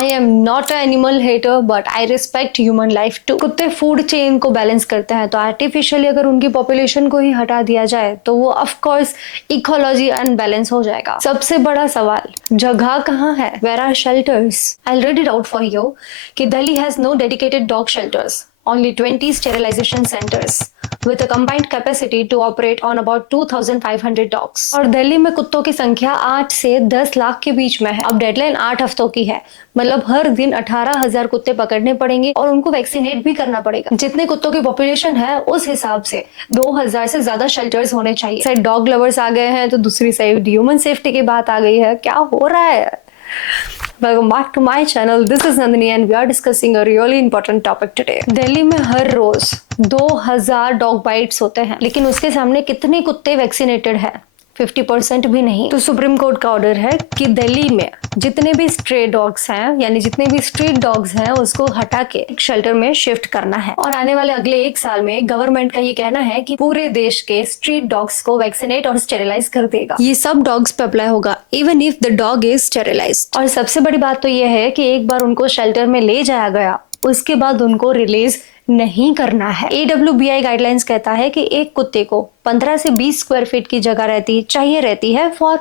I am not a animal hater but I respect human life too. कुत्ते food chain को balance करते हैं, तो आर्टिफिशियली अगर उनकी पॉपुलेशन को ही हटा दिया जाए तो वो ऑफ कोर्स इकोलॉजी अनबैलेंस हो जाएगा। सबसे बड़ा सवाल, जगह कहाँ है? Where are shelters? I read it out for you कि Delhi has no dedicated dog shelters, only 20 sterilization centers with a combined capacity to operate on about 2,500 dogs। और दिल्ली में कुत्तों की संख्या 8 से 10 लाख के बीच में है। अब डेडलाइन 8 हफ्तों की है, मतलब हर दिन 18,000 कुत्ते पकड़ने पड़ेंगे और उनको वैक्सीनेट भी करना पड़ेगा। जितने कुत्तों की पॉपुलेशन है उस हिसाब से 2,000 से ज्यादा शेल्टर्स होने चाहिए। साइड डॉग लवर्स आ गए हैं तो दूसरी साइड ह्यूमन सेफ्टी की बात आ गई है। क्या हो रहा है? Welcome back to my channel. This is Nandini and we are discussing a really important topic today. Delhi में हर रोज 2,000 डॉग बाइट्स होते हैं, लेकिन उसके सामने कितने कुत्ते वैक्सीनेटेड हैं? 50% भी नहीं। तो सुप्रीम कोर्ट का ऑर्डर है कि दिल्ली में जितने भी स्ट्रे डॉग्स हैं, यानी जितने भी स्ट्रीट डॉग्स हैं, उसको हटा के एक शेल्टर में शिफ्ट करना है। और आने वाले अगले 1 साल में गवर्नमेंट का ये कहना है कि पूरे देश के स्ट्रीट डॉग्स को वैक्सीनेट और स्टेरिलाइज कर देगा। ये सब डॉग्स पे अप्लाई होगा even if the dog is sterilised. और सबसे बड़ी बात तो ये है कि एक बार उनको शेल्टर में ले जाया गया, उसके बाद उनको रिलीज नहीं करना है। AWBI गाइडलाइंस कहता है कि एक कुत्ते को 15 से 20 स्क्वायर फीट की जगह रहती है फॉर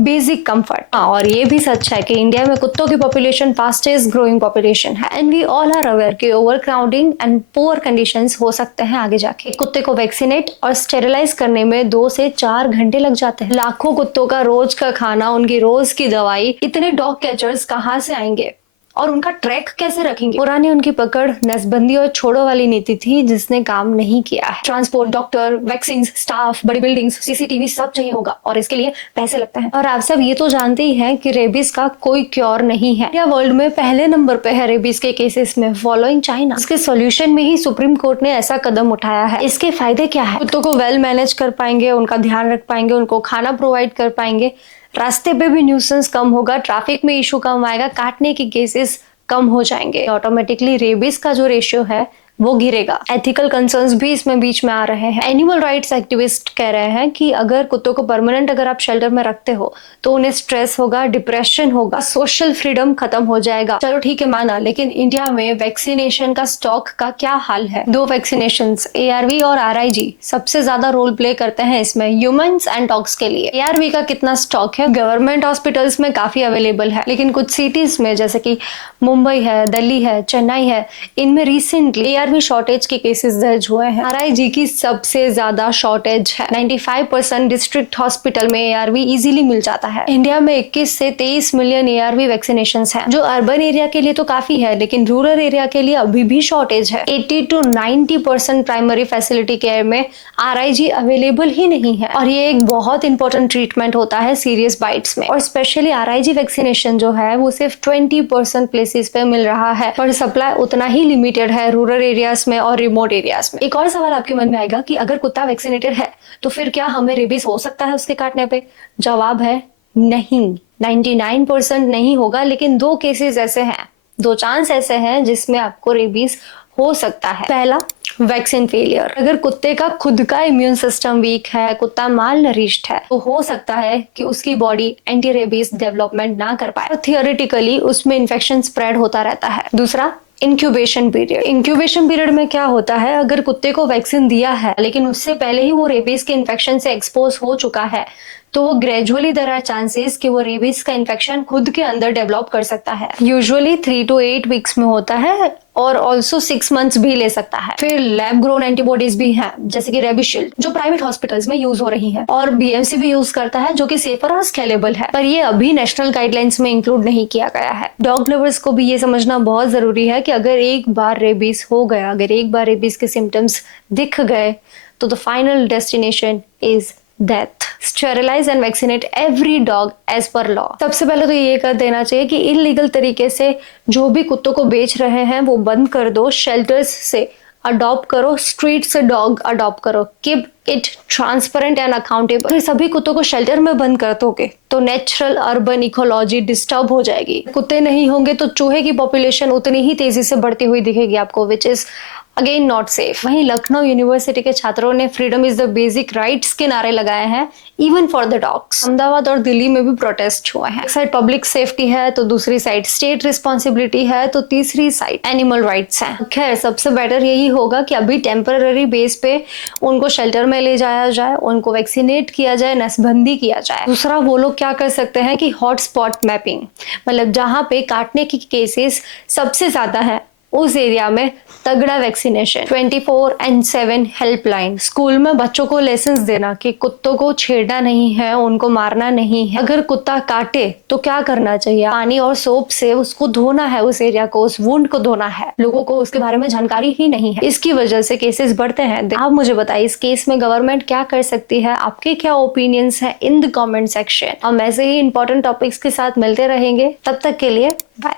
बेसिक कंफर्ट। और ये भी सच है कि इंडिया में कुत्तों की पॉपुलेशन फास्टेस्ट ग्रोइंग पॉपुलेशन है and we all are aware कि overcrowding and poor conditions हो सकते हैं आगे जाके। कुत्ते को वैक्सीनेट और स्टेरिलाइज करने में 2 से 4 घंटे लग जाते हैं। लाखों कुत्तों का रोज का खाना, उनकी रोज की दवाई, इतने डॉग कैचर्स कहाँ से आएंगे और उनका ट्रैक कैसे रखेंगे? पुरानी उनकी पकड़ नसबंदी और छोड़ो वाली नीति थी जिसने काम नहीं किया है। ट्रांसपोर्ट, डॉक्टर, वैक्सीन, स्टाफ, बड़ी बिल्डिंग्स, CCTV सब चाहिए होगा और इसके लिए पैसे लगते हैं। और आप सब ये तो जानते ही हैं कि रेबीज का कोई क्योर नहीं है। इंडिया वर्ल्ड में पहले नंबर पे है रेबीज के केसेस में, फॉलोइंग चाइना। इसके सॉल्यूशन में ही सुप्रीम कोर्ट ने ऐसा कदम उठाया है। इसके फायदे क्या है? कुत्तों को वेल मैनेज कर पाएंगे, उनका ध्यान रख पाएंगे, उनको खाना प्रोवाइड कर पाएंगे, रास्ते पे भी न्यूसेंस कम होगा, ट्रैफिक में इशू कम आएगा, काटने के केसेस कम हो जाएंगे। ऑटोमेटिकली रेबीज का जो रेशियो है वो गिरेगा। एथिकल कंसर्न्स भी इसमें बीच में आ रहे हैं। एनिमल राइट्स एक्टिविस्ट कह रहे हैं कि अगर कुत्तों को परमानेंट अगर आप शेल्टर में रखते हो तो उन्हें स्ट्रेस होगा, डिप्रेशन होगा, सोशल फ्रीडम खत्म हो जाएगा। चलो ठीक है, माना, लेकिन इंडिया में वैक्सीनेशन का स्टॉक का क्या हाल है? 2 वैक्सीनेशन ARV और RIG सबसे ज्यादा रोल प्ले करते हैं इसमें, ह्यूमंस एंड डॉग्स के लिए। ARV का कितना स्टॉक है? गवर्नमेंट हॉस्पिटल्स में काफी अवेलेबल है, लेकिन कुछ सिटीज में जैसे कि मुंबई है, दिल्ली है, चेन्नई है, इनमें रिसेंटली ARV शॉर्टेज के केसेस दर्ज हुए हैं। RIG की सबसे ज्यादा शॉर्टेज है। 95% डिस्ट्रिक्ट हॉस्पिटल में ARV इजीली मिल जाता है। इंडिया में 21 से 23 मिलियन ARV वैक्सीनेशन है, जो अर्बन एरिया के लिए तो काफी है, लेकिन रूरल एरिया के लिए अभी भी शॉर्टेज है। 80 to 90% प्राइमरी फैसिलिटी केयर में RIG अवेलेबल ही नहीं है। और ये एक बहुत इंपॉर्टेंट ट्रीटमेंट होता है सीरियस बाइट्स में। और स्पेशली RIG वैक्सीनेशन जो है वो सिर्फ 20% प्लेसेस पे मिल रहा है और सप्लाई उतना ही लिमिटेड है रूरल एरियाज में और रिमोट एरियाज में। एक और सवाल आपके मन में आएगा कि अगर कुत्ता वैक्सीनेटेड है तो फिर क्या हमें रेबीज हो सकता है उसके काटने पे? जवाब है नहीं। 99% नहीं होगा, लेकिन 2 केसेस ऐसे हैं, 2 चांस ऐसे हैं जिसमें आपको रेबीज हो सकता है। पहला, वैक्सीन फेलियर। अगर कुत्ते का खुद का इम्यून सिस्टम वीक है, कुत्ता माल नरिश्ड है, तो हो सकता है कि उसकी बॉडी एंटी रेबीज डेवलपमेंट ना कर पाए। थियोरेटिकली उसमें इन्फेक्शन स्प्रेड होता रहता है। दूसरा, इंक्यूबेशन पीरियड। इंक्यूबेशन पीरियड में क्या होता है, अगर कुत्ते को वैक्सीन दिया है लेकिन उससे पहले ही वो रेबीज के इन्फेक्शन से एक्सपोज हो चुका है, तो वो ग्रेजुअली देयर आर चांसेस कि वो रेबीज का इन्फेक्शन खुद के अंदर डेवलप कर सकता है। यूजुअली 3 to 8 वीक्स में होता है और ऑल्सो 6 मंथ्स भी ले सकता है। फिर लैब ग्रोन एंटीबॉडीज भी हैं, जैसे कि रेबिशील्ड, जो प्राइवेट हॉस्पिटल्स में यूज हो रही है, और BMC भी यूज करता है, जो कि सेफर और स्केलेबल है, पर ये अभी नेशनल गाइडलाइंस में इंक्लूड नहीं किया गया है। डॉग लवर्स को भी ये समझना बहुत जरूरी है कि अगर एक बार रेबीज हो गया, अगर एक बार रेबीज के सिम्टम्स दिख गए, तो the final destination is death. Sterilize and vaccinate every dog as per law. सबसे पहले तो ये कर देना चाहिए कि इलीगल तरीके से जो भी कुत्तों को बेच रहे हैं वो बंद कर दो। शेल्टर्स से अडॉप्ट करो, स्ट्रीट से डॉग अडॉप्ट करो, keep it transparent and accountable. सभी कुत्तों को शेल्टर में बंद कर दोगे तो नेचुरल अर्बन इकोलॉजी डिस्टर्ब हो जाएगी। कुत्ते नहीं होंगे तो चूहे की पॉपुलेशन उतनी ही तेजी से बढ़ती हुई दिखेगी आपको, which is again not safe. वहीं लखनऊ यूनिवर्सिटी के छात्रों ने freedom is the basic rights के नारे लगाए हैं, even for the dogs. Ahmedabad और दिल्ली में भी प्रोटेस्ट हुए हैं। एक साइड पब्लिक सेफ्टी है तो दूसरी साइड स्टेट रिस्पॉन्सिबिलिटी है तो तीसरी साइड एनिमल राइट्स है। खैर सबसे बेटर यही होगा कि अभी टेम्पररी बेस पे उनको शेल्टर में ले जाया जाए, उनको वैक्सीनेट किया जाए, नसबंदी किया जाए। दूसरा वो लोग क्या कर सकते हैं कि हॉटस्पॉट मैपिंग, मतलब जहां पे काटने की केसेस सबसे ज्यादा है उस एरिया में तगड़ा वैक्सीनेशन, 24/7 हेल्पलाइन, स्कूल में बच्चों को लेसन देना कि कुत्तों को छेड़ना नहीं है, उनको मारना नहीं है, अगर कुत्ता काटे तो क्या करना चाहिए, पानी और सोप से उसको धोना है, उस एरिया को, उस वुंड को धोना है। लोगों को उसके बारे में जानकारी ही नहीं है, इसकी वजह से केसेस बढ़ते हैं। आप मुझे बताइए इस केस में गवर्नमेंट क्या कर सकती है, आपके क्या ओपिनियंस है इन द कॉमेंट सेक्शन। हम ऐसे ही इंपॉर्टेंट टॉपिक्स के साथ मिलते रहेंगे, तब तक के लिए बाय।